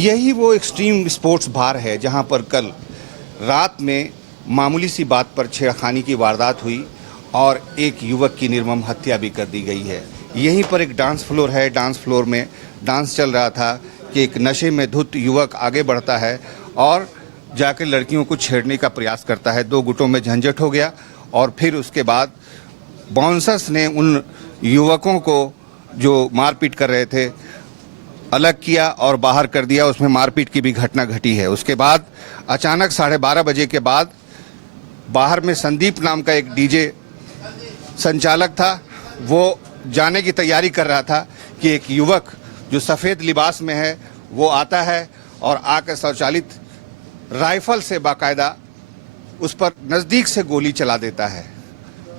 यही वो extreme sports bar है जहां पर कल रात में मामूली सी बात पर छेड़खानी की वारदात हुई और एक युवक की निर्मम हत्या भी कर दी गई है। यहीं पर एक डांस फ्लोर है। डांस फ्लोर में डांस चल रहा था कि एक नशे में धुत युवक आगे बढ़ता है और जाकर लड़कियों को छेड़ने का प्रयास करता है। दो गुटों में झंझट हो गया और फिर उसके बाद बाउंसर्स ने उन युवकों को जो मारपीट कर रहे थे अलग किया और बाहर कर दिया। उसमें मारपीट की भी घटना घटी है। उसके बाद अचानक 12:30 बजे के बाद बाहर में संदीप नाम का एक डीजे संचालक था, वो जाने की तैयारी कर रहा था कि एक युवक जो सफ़ेद लिबास में है वो आता है और आकर स्वचालित राइफल से बाकायदा उस पर नज़दीक से गोली चला देता है।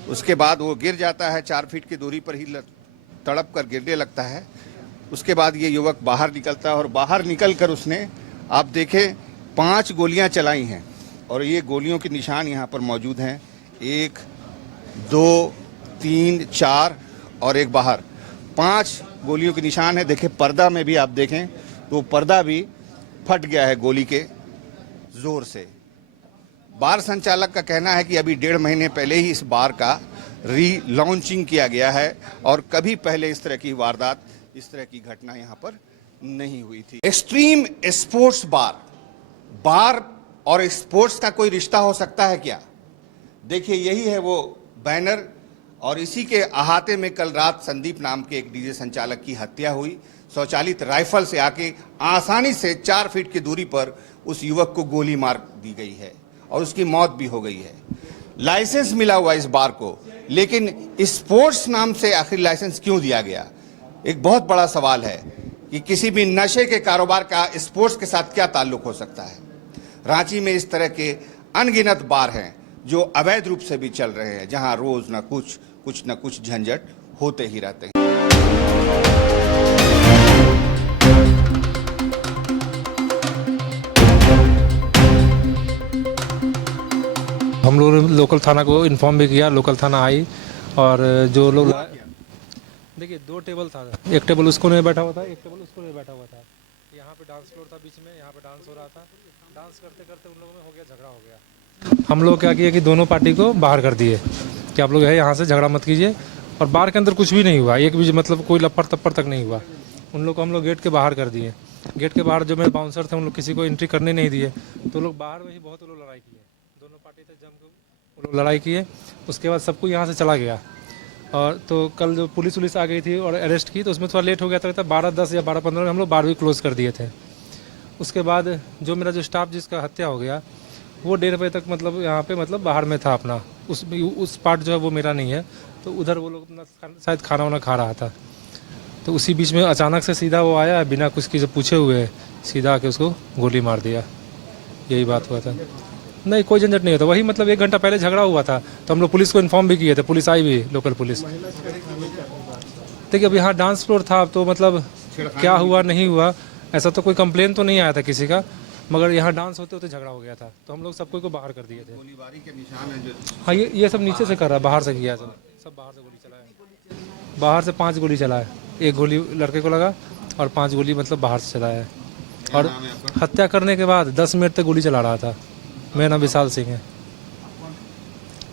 उसके बाद वो गिर जाता है, 4 फीट की दूरी पर ही तड़प कर गिरने लगता है। उसके बाद ये युवक बाहर निकलता है और बाहर निकलकर उसने, आप देखें, 5 गोलियां चलाई हैं और ये गोलियों के निशान यहाँ पर मौजूद हैं। 1, 2, 3, 4 और एक बाहर 5 गोलियों के निशान है। देखें पर्दा में भी आप देखें तो पर्दा भी फट गया है गोली के जोर से। बार संचालक का कहना है कि अभी 1.5 महीने पहले ही इस बार का री-लॉन्चिंग किया गया है और कभी पहले इस तरह की वारदात, इस तरह की घटना यहाँ पर नहीं हुई थी। एक्सट्रीम स्पोर्ट्स बार और स्पोर्ट्स का कोई रिश्ता हो सकता है क्या? देखिए यही है वो बैनर और इसी के अहाते में कल रात संदीप नाम के एक डीजे संचालक की हत्या हुई। स्वचालित राइफल से आके आसानी से 4 फीट की दूरी पर उस युवक को गोली मार दी गई है और उसकी मौत भी हो गई है। लाइसेंस मिला हुआ इस बार को, लेकिन स्पोर्ट्स नाम से आखिर लाइसेंस क्यों दिया गया? एक बहुत बड़ा सवाल है कि किसी भी नशे के कारोबार का स्पोर्ट्स के साथ क्या ताल्लुक हो सकता है। रांची में इस तरह के अनगिनत बार हैं जो अवैध रूप से भी चल रहे हैं, जहां रोज न कुछ झंझट होते ही रहते हैं। हम लोगों ने लोकल थाना को इन्फॉर्म भी किया। लोकल थाना आई और जो लोग, देखिए 2 टेबल था, एक टेबल उसको नहीं बैठा हुआ था, एक टेबल उसको नहीं बैठा हुआ था। यहाँ पे डांस फ्लोर था बीच में, यहाँ पे डांस हो रहा था। डांस करते करते उन लोगों में हो गया झगड़ा हो गया। हम लोग क्या किए कि दोनों पार्टी को बाहर कर दिए कि आप लोग है यहाँ से झगड़ा मत कीजिए। और बार के अंदर कुछ भी नहीं हुआ, एक भी मतलब कोई लपड़ तप्पड़ तक नहीं हुआ। उन लोग को हम लोग गेट के बाहर कर दिए। गेट के बाहर जो मेरे बाउंसर थे उन लोग किसी को एंट्री करने नहीं दिए, तो लोग बाहर में ही बहुत लोग लड़ाई किए। दोनों पार्टी थे, जम के वो लोग लड़ाई किए। उसके बाद सबको यहाँ से चला गया। और तो कल जो पुलिस आ गई थी और अरेस्ट की, तो उसमें थोड़ा लेट हो गया था। 12:10 या 12:15 में हम लोग बार भी क्लोज़ कर दिए थे। उसके बाद जो मेरा जो स्टाफ जिसका हत्या हो गया वो 1:30 बजे तक मतलब यहाँ पे मतलब बाहर में था अपना। उस पार्ट जो है वो मेरा नहीं है, तो उधर वो लोग अपना शायद खाना वाना खा रहा था। तो उसी बीच में अचानक से सीधा वो आया, बिना कुछ किसी पूछे हुए सीधा आके उसको गोली मार दिया। यही बात हुआ था। नहीं, कोई झंझट नहीं होता। वही मतलब 1 घंटा पहले झगड़ा हुआ था, तो हम लोग पुलिस को इन्फॉर्म भी किए थे। पुलिस आई भी, लोकल पुलिस। देखिए अब यहाँ डांस फ्लोर था, तो मतलब क्या हुआ नहीं हुआ ऐसा तो कोई कंप्लेन तो नहीं आया था किसी का, मगर यहाँ डांस होते होते झगड़ा हो गया था, तो हम लोग सबको को बाहर कर दिए थे। गोलीबारी के निशान है जो, हाँ, ये सब नीचे से कर रहा है, बाहर से किया सब बाहर से गोली चलाया। बाहर से 5 गोली चला है, 1 गोली लड़के को लगा और 5 गोली मतलब बाहर से चलाया है। और हत्या करने के बाद 10 मिनट तक गोली चला रहा था। मेरा नाम विशाल सिंह है।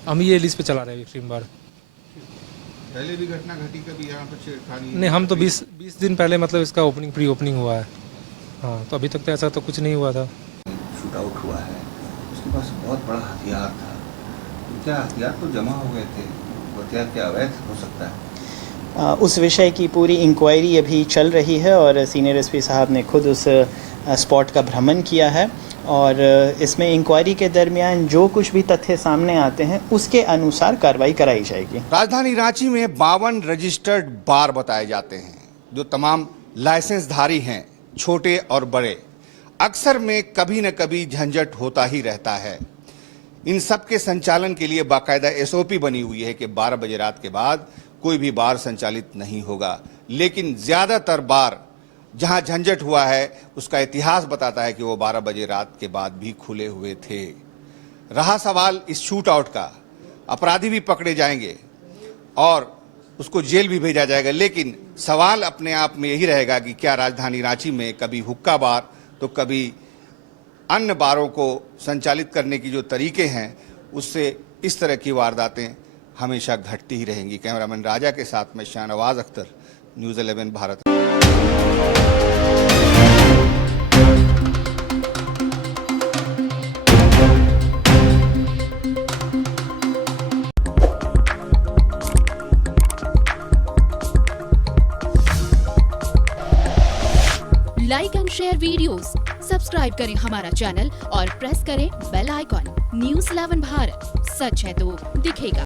हम ये लिस्ट पे चला रहे हैं एक्सट्रीम बार। पहले भी घटना घटी कभी यहाँ पर छेड़खानी? नहीं, हम तो 20 दिन पहले मतलब इसका प्री ओपनिंग हुआ है। हाँ, तो अभी तक तो ऐसा तो कुछ नहीं हुआ था। शूट आउट हुआ है, उसके पास बहुत बड़ा हथियार था। क्या हथियार तो जमा हो गए थे, हथियार क्या अवैध हो सकता है? उस विषय की पूरी इंक्वायरी अभी चल रही है और सीनियर एसपी साहब ने खुद उस स्पॉट का भ्रमण किया है और इसमें इंक्वायरी के दरमियान जो कुछ भी तथ्य सामने आते हैं उसके अनुसार कार्रवाई कराई जाएगी। राजधानी रांची में 52 रजिस्टर्ड बार बताए जाते हैं जो तमाम लाइसेंसधारी हैं, छोटे और बड़े। अक्सर में कभी न कभी झंझट होता ही रहता है। इन सब के संचालन के लिए बाकायदा SOP बनी हुई है कि 12 बजे रात के बाद कोई भी बार संचालित नहीं होगा। लेकिन ज़्यादातर बार जहां झंझट हुआ है उसका इतिहास बताता है कि वो 12 बजे रात के बाद भी खुले हुए थे। रहा सवाल इस शूट आउट का, अपराधी भी पकड़े जाएंगे और उसको जेल भी भेजा जाएगा, लेकिन सवाल अपने आप में यही रहेगा कि क्या राजधानी रांची में कभी हुक्का बार तो कभी अन्य बारों को संचालित करने की जो तरीके हैं उससे इस तरह की वारदातें हमेशा घटती ही रहेंगी। कैमरामैन राजा के साथ में Shahnawaz Akhtar, news 11 Bharat. Like and share videos, subscribe करें हमारा चैनल और प्रेस करें बेल आइकॉन। न्यूज़ 11 भारत, सच है तो दिखेगा।